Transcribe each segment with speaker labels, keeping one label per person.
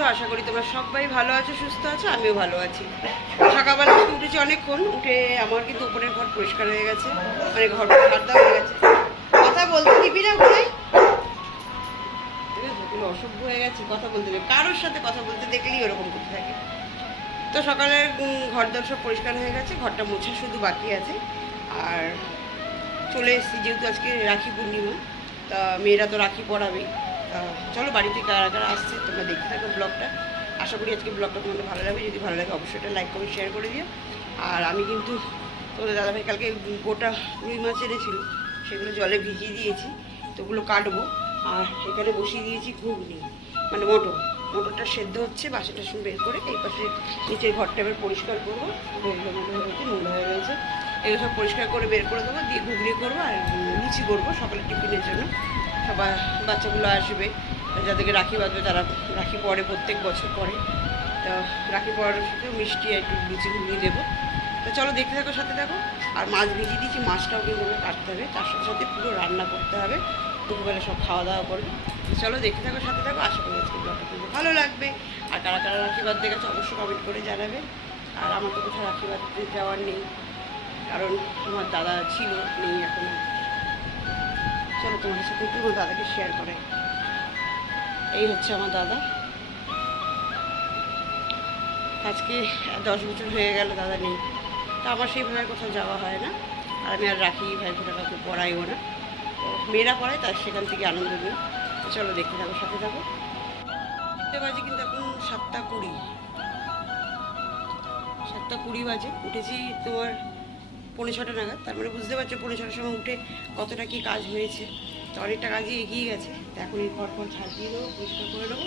Speaker 1: আছো? আশা করি তোমরা সবাই ভালো আছো, সুস্থ আছো? আমিও ভালো আছি। সকালবেলা উঠে উঠেছি অনেকক্ষণ। উঠে আমার কিন্তু উপরের ঘর পরিষ্কার হয়ে গেছে। মানে ঘর ঠান্ডা হয়ে গেছে। কথা বলতে দিবি না এগুলো অসভ্য হয়ে গেছে, কথা বলতে কারোর সাথে কথা বলতে দেখলেই ওরকম করতে থাকে। তো সকালে ঘর দর সব পরিষ্কার হয়ে গেছে, ঘরটা মোছা শুধু বাকি আছে। আর চলে এসেছি, যেহেতু আজকে রাখি পূর্ণিমা, তা মেয়েরা তো রাখি পড়াবেই চলো বাড়ি থেকে কারা কারা আসছে, তোমরা দেখতে থাকো ব্লগটা। আশা করি আজকে ব্লগটা তোমাদের ভালো লাগবে। যদি ভালো লাগে অবশ্যই এটা লাইক করে শেয়ার করে দিও। আর আমি কিন্তু তোমাদের দাদাভাই কালকে গোটা রুই মাছ এনেছিল, সেগুলো জলে ভিজিয়ে দিয়েছি, তো ওগুলো কাটবো। আর এখানে বসিয়ে দিয়েছি ঘুগনি মানে মোটর। মোটরটা সেদ্ধ হচ্ছে বাসি টাসন বের করে এই পাশে নিচের ঘরটা এবার পরিষ্কার করব। এগুলো মনে হয়েছে নোংরা হয়ে গেছে। এগুলো সব পরিষ্কার করে বের করে দেবো, দিয়ে ঘুগনি করব আর লুচি করব সকালে টিফিনের জন্য। সবাই বাচ্চাগুলো আসবে, যাদেরকে রাখি বাঁধবে তারা রাখি পরে, প্রত্যেক বছর পরে। তো রাখি পরার সাথে মিষ্টি একটু লুচি ঘুগনি দেবো। তো চলো দেখতে থাকো, সাথে থাকো। আর মাছ ভিজিয়ে দিয়েছি, মাছটাও কিন্তু কাটতে হবে। তার সাথে সাথে পুরো রান্না করতে হবে। দুপুরবেলা সব খাওয়া দাওয়া করবে। চলো দেখতে থাকো, সাথে থাকো। আশা করি আজকে ব্লগটা কিন্তু ভালো লাগবে। আর কারা কারা রাখি বাঁধতে গেছে অবশ্যই কমেন্ট করে জানাবে। আর আমার তো কোথাও রাখি বাঁধতে যাওয়ার নেই। কারণ তোমার দাদা ছিল, নেই এখন। চলো তোমাদের সাথে একটু আমার দাদাকে শেয়ার করে এই হচ্ছে আমার দাদা। আজকে দশ বছর হয়ে গেল দাদা নেই। তা আমার সেইভাবে কোথাও যাওয়া হয় না। আর আমি আর রাখি ভাই ফোটা কাউকে পড়াইও না। মেয়েরা পড়ায়, তার সেখান থেকে আনন্দ নিই। চলো দেখতে থাকো, সাথে থাকো। দেখতে বাজে কিন্তু এখন সাতটা কুড়ি। সাতটা কুড়ি বাজে। উঠেছি তোমার পৌনে ছটা নাগাদ। তার মানে বুঝতে পারছ পৌনে ছটার সময় উঠে কতটা কি কাজ হয়েছে। তো অনেকটা কাজই এগিয়ে গেছে। তো এখন এই ঘর ফর ছাড় দিয়ে দেবো, পরিষ্কার করে নেব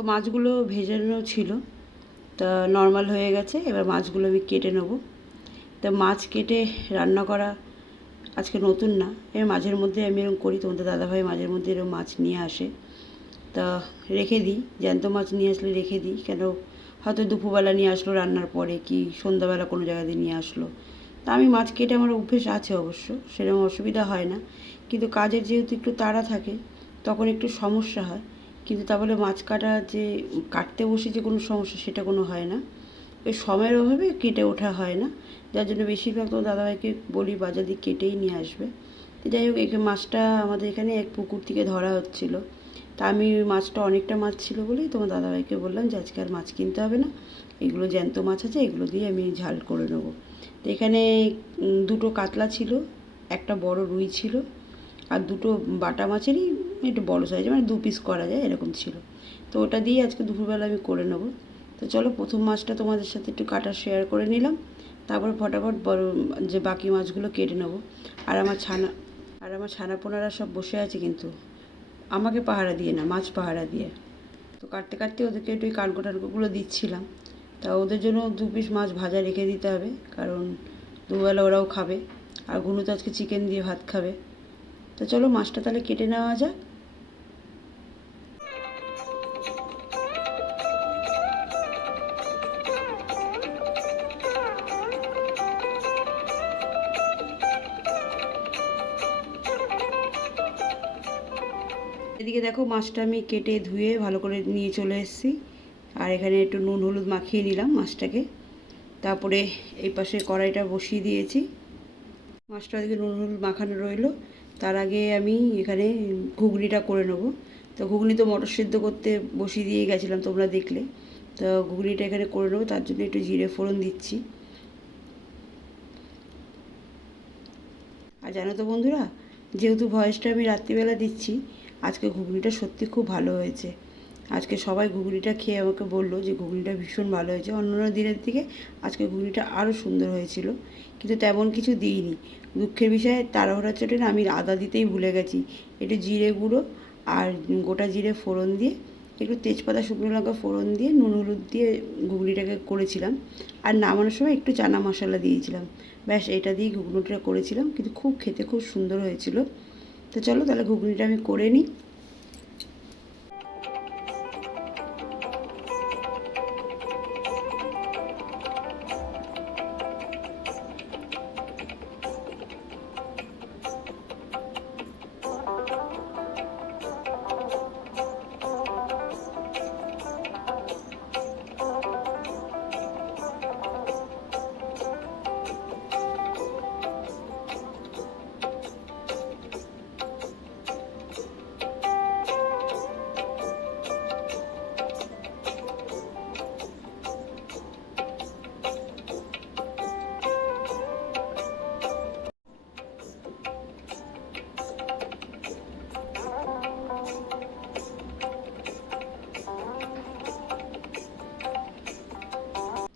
Speaker 1: মাছগুলো ভেজানো ছিল। তা নর্মাল হয়ে গেছে, এবার মাছগুলো আমি কেটে নেব। তা মাছ কেটে রান্না করা আজকে নতুন না, এর মাঝের মধ্যে আমি এরকম করি, তোমাদের দাদাভাই মাঝের মধ্যে এরকম মাছ নিয়ে আসে। তা রেখে দিই, জ্যান্ত মাছ নিয়ে আসলে রেখে দিই, কেন হয়তো দুপুরবেলা নিয়ে আসলো রান্নার পরে কি সন্ধ্যাবেলা কোনো জায়গা দিয়ে নিয়ে আসলো। তা আমি মাছ কেটে আমার অভ্যেস আছে অবশ্য সেরকম অসুবিধা হয় না। কিন্তু কাজের যেহেতু একটু তাড়া থাকে, তখন একটু সমস্যা হয়। কিন্তু তা বলে মাছ কাটা যে, কাটতে বসে যে কোনো সমস্যা সেটা কোনো হয় না। ওই সময়ের অভাবে কেটে ওঠা হয় না। যার জন্য বেশিরভাগ তো দাদাভাইকে বলি বাজার দিয়ে কেটেই নিয়ে আসবে। যাই হোক এখানে মাছটা আমাদের এখানে এক পুকুর থেকে ধরা হচ্ছিল। তা আমি মাছটা অনেকটা মাছ ছিল বলেই তোমার দাদাভাইকে বললাম যে, আজকে আর মাছ কিনতে হবে না। এগুলো জ্যান্ত মাছ আছে, এগুলো দিয়ে আমি ঝাল করে নেব। তো এখানে দুটো কাতলা ছিল, একটা বড় রুই ছিল, আর দুটো বাটা মাছেরই একটু বড়ো সাইজ মানে দু পিস করা যায়, এরকম ছিল। তো ওটা দিয়ে আজকে দুপুরবেলা আমি করে নেব। তো চলো, প্রথম মাছটা তোমাদের সাথে একটু কাটা শেয়ার করে নিলাম। তারপরে ফটাফট বড় যে বাকি মাছগুলো কেটে নেব। আর আমার ছানা, আর আমার ছানা পোনারা সব বসে আছে কিন্তু। আমাকে পাহারা দিয়ে না, মাছ পাহারা দিয়ে। তো কাটতে কাটতে ওদেরকে একটু ওই কানকো টানকোগুলো দিচ্ছিলাম। তা ওদের জন্য দু পিস মাছ ভাজা রেখে দিতে হবে, কারণ দুবেলা ওরাও খাবে। আর গুনু তো আজকে চিকেন দিয়ে ভাত খাবে। তো চলো, মাছটা তাহলে কেটে নেওয়া যাক। এদিকে দেখো মাছটা আমি কেটে ধুয়ে ভালো করে নিয়ে চলে এসেছি। আর এখানে একটু নুন হলুদ মাখিয়ে নিলাম মাছটাকে। তারপরে এই পাশে কড়াইটা বসিয়ে দিয়েছি। মাছটা ওদিকে নুন হলুদ মাখানো রইল। তার আগে আমি এখানে ঘুগনিটা করে নেব। তো ঘুগনি তো মটর সেদ্ধ করতে বসিয়ে দিয়ে গেছিলাম তোমরা দেখলে। তো ঘুগনিটা এখানে করে নেব, তার জন্য একটু জিরে ফোড়ন দিচ্ছি। আর জানো তো বন্ধুরা, যেহেতু ভয়েসটা আমি রাত্রিবেলা দিচ্ছি আজকে ঘুগনিটা সত্যি খুব ভালো হয়েছে। আজকে সবাই ঘুগনিটা খেয়ে আমাকে বলল যে ঘুগনিটা ভীষণ ভালো হয়েছে। অন্যান্য দিনের থেকে আজকে ঘুগনিটা আরও সুন্দর হয়েছিল। কিন্তু তেমন কিছু দিইনি। দুঃখের বিষয়ে তাড়াহুড়া চোটে না আমি আদা দিতেই ভুলে গেছি। একটু জিরে গুঁড়ো আর গোটা জিরে ফোড়ন দিয়ে, একটু তেজপাতা, শুকনো লঙ্কা ফোড়ন দিয়ে, নুন হলুদ দিয়ে ঘুগনিটাকে করেছিলাম। আর নামানোর সময় একটু চানা মশলা দিয়েছিলাম। ব্যাস, এটা দিয়েই ঘুগনিটা করেছিলাম। কিন্তু খুব খেতে খুব সুন্দর হয়েছিল। তো চলো তাহলে ঘুগনিটা আমি করে নিই।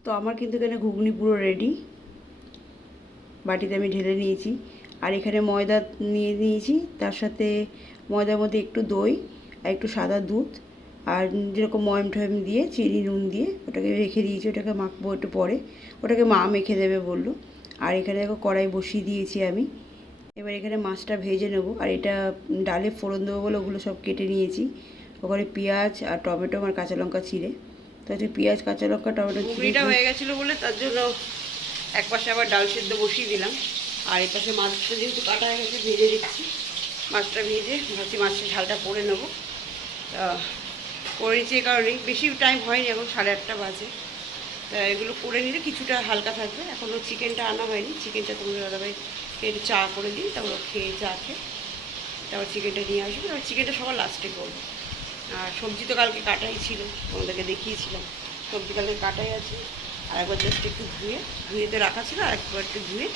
Speaker 1: তো আমার কিন্তু এখানে ঘুগনি পুরো রেডি বাটিতে আমি ঢেলে নিয়েছি। আর এখানে ময়দা নিয়ে নিয়েছি। তার সাথে ময়দার মধ্যে একটু দই, আর একটু সাদা দুধ, আর যেরকম ময়ম ঠয়ম দিয়ে, চিনি, নুন দিয়ে ওটাকে রেখে দিয়েছি। ওটাকে মাখবো একটু পরে। ওটাকে মা মেখে দেবে বলল। আর এখানে দেখো কড়াই বসিয়ে দিয়েছি আমি। এবার এখানে মাছটা ভেজে নেব। আর এটা ডালে ফোড়ন দেবো বলে ওগুলো সব কেটে নিয়েছি। ওখানে পেঁয়াজ আর টমেটো আর কাঁচা লঙ্কা চিড়ে তো হচ্ছে পেঁয়াজ কাঁচা লঙ্কা টমেটো চিড়ে হয়ে গেছিল বলে তার জন্য এক পাশে আবার ডাল সেদ্ধ বসিয়ে দিলাম। আর এই পাশে মাছটা যেহেতু কাটা হয়ে গেছে ভেজে দিচ্ছি। মাছটা ভেজে ভাবছি মাছের ঝালটা করে নেব। তা করে নিচ্ছি এই কারণেই। বেশি টাইম হয়নি এখন সাড়ে আটটা বাজে। তা এগুলো করে নিলে কিছুটা হালকা থাকবে। এখনও চিকেনটা আনা হয়নি। চিকেনটা তোমরা দাদাভাই একটু চা করে দিই তারপর খেয়ে চা খেয়ে তারপর চিকেনটা নিয়ে আসব। তারপর চিকেনটা সবার লাস্টে করব। আর সবজি তো কালকে কাটাই ছিল, তোমাদেরকে দেখিয়েছিলাম। সবজি কালকে কাটাই আছে। আর একবার জাস্ট একটু ধুয়ে, ধুয়েতে রাখা ছিল, আর একবার একটু ধুয়ে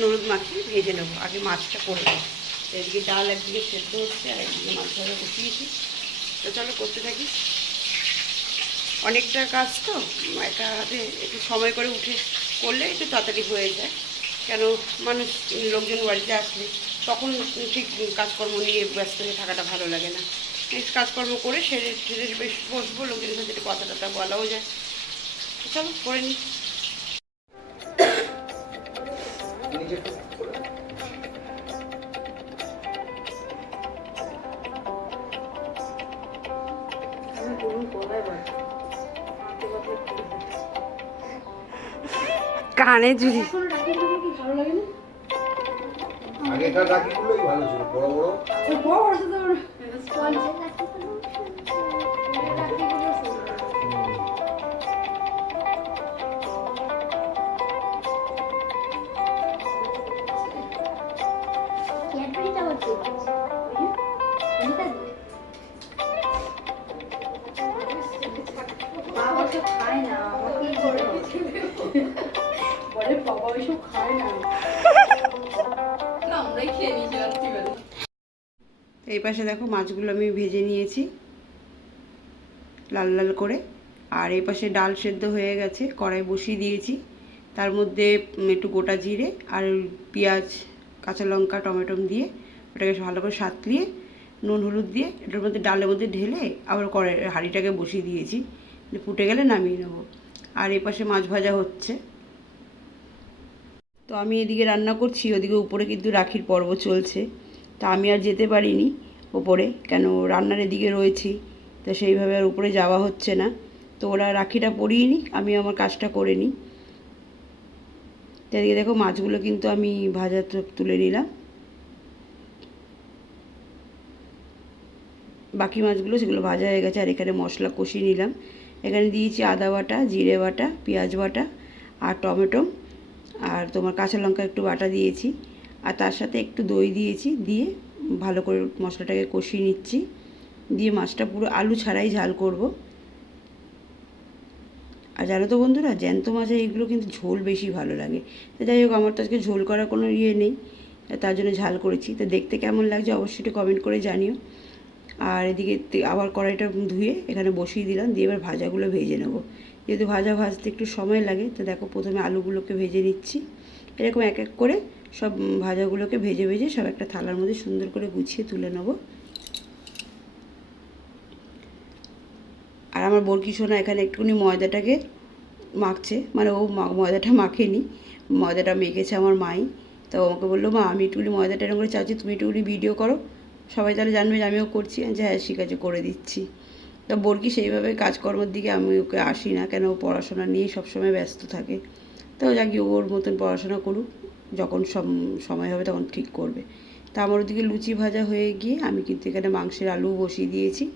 Speaker 1: নরদ মাখিয়ে ভেজে নেব। আগে মাছটা করে নেব। তো এদিকে ডাল একদিকে সেদ্ধ হচ্ছে, আর একদিকে মাছ বসিয়েছি। তো চলো করতে থাকি। অনেকটা কাজ তো, একটা হাতে একটু সময় করে উঠে করলে একটু তাড়াতাড়ি হয়ে যায়। কেন মানুষ, লোকজন বাড়িতে আসলে তখন ঠিক কাজকর্ম নিয়ে ব্যস্ত হয়ে থাকাটা ভালো লাগে না। কাজকর্ম করে সেরে সেরে বেশ বসবো লোকের সাথে কথা টথা বলাও যায়। চলো করে নিই কানে জুড়ি
Speaker 2: আগেকার রাখিগুলোই ভালো ছিল বড় বড়।
Speaker 3: বলে বাবা ওইসব খায় না না আমরাই খেয়ে নিয়েছি রাত্রিবেলা
Speaker 1: এই পাশে দেখো মাছগুলো আমি ভেজে নিয়েছি, লাল লাল করে। আর এই পাশে ডাল সেদ্ধ হয়ে গেছে, কড়াই বসিয়ে দিয়েছি। তার মধ্যে একটু গোটা জিরে আর পেঁয়াজ, কাঁচা লঙ্কা, টমেটো দিয়ে ওটাকে ভালো করে সাতলিয়ে নুন, হলুদ দিয়ে এটার মধ্যে ডালের মধ্যে ঢেলে আবার কড়াই হাঁড়িটাকে বসিয়ে দিয়েছি। ফুটে গেলে নামিয়ে নেব। আর এই পাশে মাছ ভাজা হচ্ছে। তো আমি এদিকে রান্না করছি, ওদিকে উপরে কিন্তু রাখির পর্ব চলছে। তা আমি আর যেতে পারিনি ওপরে, কেন রান্নার এদিকে রয়েছি, তো সেইভাবে আর উপরে যাওয়া হচ্ছে না। তো ওরা রাখিটা পরিয়ে নিক, আমি আমার কাজটা করে নিই। তো এদিকে দেখো মাছগুলো কিন্তু আমি ভাজা তুলে নিলাম। বাকি মাছগুলো সেগুলো ভাজা হয়ে গেছে, আর এখানে মশলা কষিয়ে নিলাম। এখানে দিয়েছি আদা বাটা, জিরে বাটা, পেঁয়াজ বাটা আর টমেটো। আর তোমার কাঁচা লঙ্কা একটু বাটা দিয়েছি। আর তার সাথে একটু দই দিয়েছি, দিয়ে ভালো করে মশলাটাকে কষিয়ে নিচ্ছি। দিয়ে মাছটা পুরো আলু ছাড়াই ঝাল করব। আর জানো তো বন্ধুরা, জ্যান্ত মাছে এইগুলো কিন্তু ঝোল বেশি ভালো লাগে। তো যাই হোক, আমার তো আজকে ঝোল করার কোনো ইয়ে নেই তার জন্য ঝাল করেছি। তো দেখতে কেমন লাগছে অবশ্যই একটু কমেন্ট করে জানিও। আর এদিকে আবার কড়াইটা ধুয়ে এখানে বসিয়ে দিলাম, দিয়ে এবার ভাজাগুলো ভেজে নেব। যেহেতু ভাজা ভাজতে একটু সময় লাগে, তো দেখো প্রথমে আলুগুলোকে ভেজে নিচ্ছি। এরকম এক এক করে সব ভাজাগুলোকে ভেজে ভেজে সব একটা থালার মধ্যে সুন্দর করে গুছিয়ে তুলে নেব। আর আমার বরকি সোনা এখানে একটুখানি ময়দাটাকে মাখছে মানে ও ময়দাটা মাখেনি, ময়দাটা মেখেছে আমার মাই। তো আমাকে বলল, মা, আমি একটুখানি ময়দাটা এরকম করে চাচ্ছি, তুমি একটুখানি ভিডিও করো। সবাই তাহলে জানবে যে আমিও করছি। যে হ্যাঁ ঠিক আছে, করে দিচ্ছি। তা বরকি সেইভাবে কাজকর্মের দিকে আমি ওকে আসি না, কেন ও পড়াশোনা নিয়েই সবসময় ব্যস্ত থাকে। তো যাকে ওর মতন পড়াশোনা করুক। যখন সম- সময় হবে তখন ঠিক করবে। তা আমার ওদিকে লুচি ভাজা হয়ে গিয়ে আমি কিন্তু এখানে মাংসের আলু বসিয়ে দিয়েছি।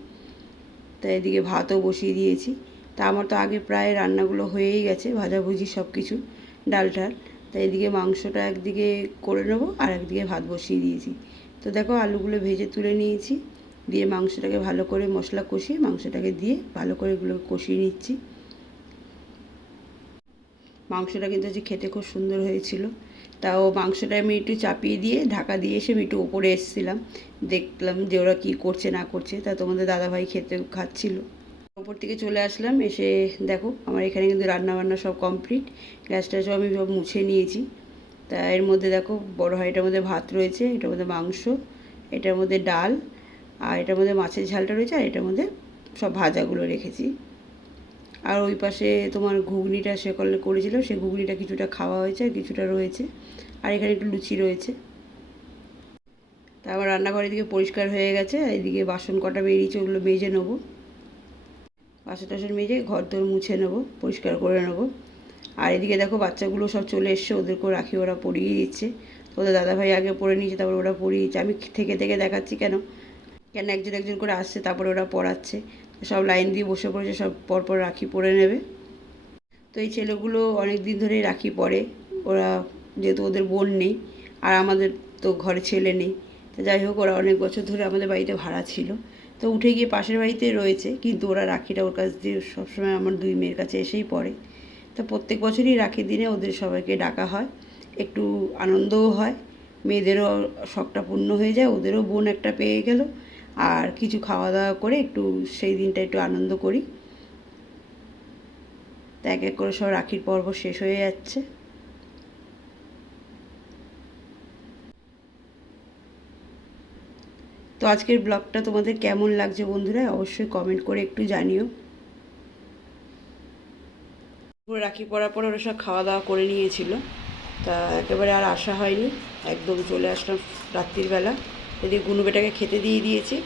Speaker 1: তা এদিকে ভাতও বসিয়ে দিয়েছি। তা আমার তো আগে প্রায় রান্নাগুলো হয়েই গেছে, ভাজাভুজি সব কিছু ডাল টাল তা এদিকে মাংসটা একদিকে করে নেব আর একদিকে ভাত বসিয়ে দিয়েছি। তো দেখো আলুগুলো ভেজে তুলে নিয়েছি, দিয়ে মাংসটাকে ভালো করে মশলা কষিয়ে মাংসটাকে দিয়ে ভালো করে এগুলো কষিয়ে নিচ্ছি। মাংসটা কিন্তু আজকে খেতে খুব সুন্দর হয়েছিল। তাও মাংসটা আমি একটু চাপিয়ে দিয়ে ঢাকা দিয়ে এসে আমি একটু ওপরে এসেছিলাম। দেখলাম যে ওরা কী করছে, না করছে। তা তোমাদের দাদাভাই খেতে খাচ্ছিল। ওপর থেকে চলে আসলাম, এসে দেখো আমার এখানে কিন্তু রান্না বান্না সব কমপ্লিট। গ্যাসটা সব আমি সব মুছে নিয়েছি। তা এর মধ্যে দেখো বড় হাঁড়িটার মধ্যে ভাত রয়েছে, এটার মধ্যে মাংস, এটার মধ্যে ডাল, আর এটার মধ্যে মাছের ঝালটা রয়েছে, আর এটার মধ্যে সব ভাজাগুলো রেখেছি। আর ওই পাশে তোমার ঘুগনিটা সে করলে করেছিল সেই ঘুগনিটা কিছুটা খাওয়া হয়েছে আর কিছুটা রয়েছে। আর এখানে একটু লুচি রয়েছে। তারপর রান্নাঘর এদিকে পরিষ্কার হয়ে গেছে এদিকে বাসন কটা বেরিয়েছে, ওগুলো মেজে নেব। বাসন টাসন মেজে ঘর দোর মুছে নেব, পরিষ্কার করে নেব। আর এদিকে দেখো বাচ্চাগুলো সব চলে এসছে ওদেরকেও রাখি ওরা পরিয়ে দিচ্ছে। ওদের দাদাভাই আগে পরে নিয়েছে, তারপর ওরা পরিয়ে দিচ্ছে। আমি থেকে থেকে দেখাচ্ছি কেন? কেন একজন একজন করে আসছে, তারপরে ওরা পড়াচ্ছে। সব লাইন দিয়ে বসে পড়েছে, সব পরপর রাখি পরে নেবে। তো এই ছেলেগুলো অনেক দিন ধরেই রাখি পরে, ওরা যেহেতু ওদের বোন নেই, আর আমাদের তো ঘরে ছেলে নেই, তো যাই হোক ওরা অনেক বছর ধরে আমাদের বাড়িতে ভাড়া ছিল। তো উঠে গিয়ে পাশের বাড়িতে রয়েছে, কিন্তু ওরা রাখিটা ওর কাছ দিয়ে সবসময় আমার দুই মেয়ের কাছে এসেই পড়ে। তো প্রত্যেক বছরই রাখি দিনে ওদের সবাইকে ডাকা হয়, একটু আনন্দও হয়, মেয়েদেরও শখটা পূর্ণ হয়ে যায়, ওদেরও বোন একটা পেয়ে গেল আর কিছু খাওয়া দাওয়া করে একটু সেই দিনটা একটু আনন্দ করি। তা এক এক করে সব রাখির পর্ব শেষ হয়ে যাচ্ছে। তো আজকের ব্লগটা তোমাদের কেমন লাগছে বন্ধুরা, অবশ্যই কমেন্ট করে একটু জানিও। রাখি পরার পর ওরা সব খাওয়া দাওয়া করে নিয়েছিল। তা একেবারে আর আসা হয়নি। একদম চলে আসলাম রাত্রির বেলা। এদিকে গুনু বেটাকে খেতে দিয়ে দিয়েছি।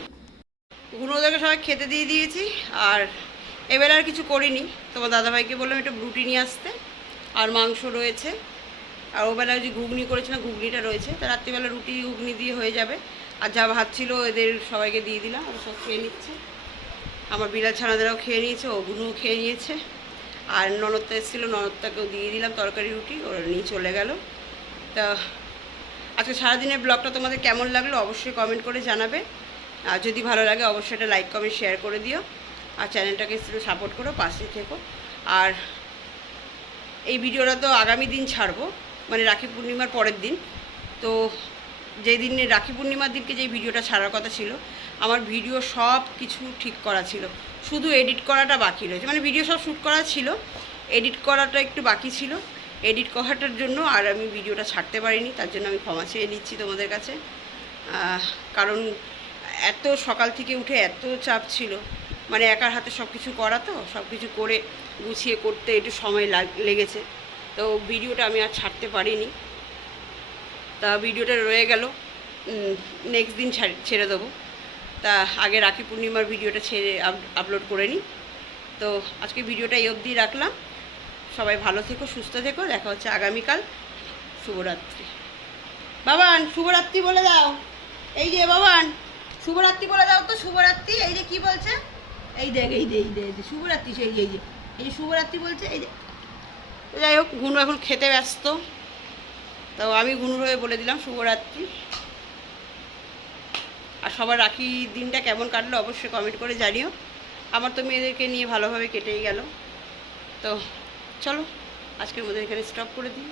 Speaker 1: গুনু ওদেরকে সবাই খেতে দিয়ে দিয়েছি, আর এবারে আর কিছু করিনি। তোমার দাদাভাইকে বললাম একটু রুটি নিয়ে আসতে, আর মাংস রয়েছে। আর ওবেলা যে ঘুগনি করেছিলাম ঘুগনিটা রয়েছে। তা রাত্রিবেলা রুটি ঘুগনি দিয়ে হয়ে যাবে। আর যা ভাত ছিল এদের সবাইকে দিয়ে দিলাম, ওরা সব খেয়ে নিচ্ছে। আমার বিড়াল ছানাদেরও খেয়ে নিয়েছে ওগুলোও খেয়ে নিয়েছে। আর ননদটা এসেছিল, ননদটাকেও দিয়ে দিলাম তরকারি রুটি, ওরা নিয়ে চলে গেল। তা আজকে সারাদিনের ব্লগটা তোমাদের কেমন লাগল অবশ্যই কমেন্ট করে জানাবে। আর যদি ভালো লাগে অবশ্যই এটা লাইক কমেন্ট শেয়ার করে দিও। আর চ্যানেলটাকে একটু সাপোর্ট করো পাশে থেকো। আর এই ভিডিওটা তো আগামী দিন ছাড়বো মানে রাখি পূর্ণিমার পরের দিন। তো যেই দিন রাখি পূর্ণিমার দিনকে যেই ভিডিওটা ছাড়ার কথা ছিল, আমার ভিডিও সব কিছু ঠিক করা ছিল। শুধু এডিট করাটা বাকি রয়েছে। মানে ভিডিও সব শ্যুট করা ছিল এডিট করাটা একটু বাকি ছিল। এডিট করাটার জন্য আর আমি ভিডিওটা ছাড়তে পারিনি, তার জন্য আমি ক্ষমা চেয়ে নিচ্ছি তোমাদের কাছে। কারণ এত সকাল থেকে উঠে এত চাপ ছিল। মানে একার হাতে সব কিছু করা তো সব কিছু করে গুছিয়ে করতে একটু সময় লাগ- লেগেছে। তো ভিডিওটা আমি আর ছাড়তে পারিনি। তা ভিডিওটা রয়ে গেল নেক্সট দিন ছেড়ে দেবো। তা আগে রাখি পূর্ণিমার ভিডিওটা ছেড়ে আপ- আপলোড করে নিই। তো আজকে ভিডিওটা এই অবধি রাখলাম। সবাই ভালো থেকো, সুস্থ থেকো, দেখা হচ্ছে আগামীকাল। শুভরাত্রি। বাবান, শুভরাত্রি বলে দাও। এই যে বাবান, শুভরাত্রি বলে দাও তো, শুভরাত্রি। এই যে কি বলছে? এই দেখ, এই যে এই যে শুভরাত্রি, সেই এই যে। এই যে শুভরাত্রি বলছে, এই যে। যাই হোক, গুনু এখন খেতে ব্যস্ত। তো আমি গুনুর হয়ে বলে দিলাম শুভরাত্রি। আর সবার রাখি দিনটা কেমন কাটলো অবশ্যই কমেন্ট করে জানিও। আমার তো মেয়েদেরকে নিয়ে ভালোভাবে কেটেই গেল। তো চলো আজকের মধ্যে এখানে স্টপ করে দিই।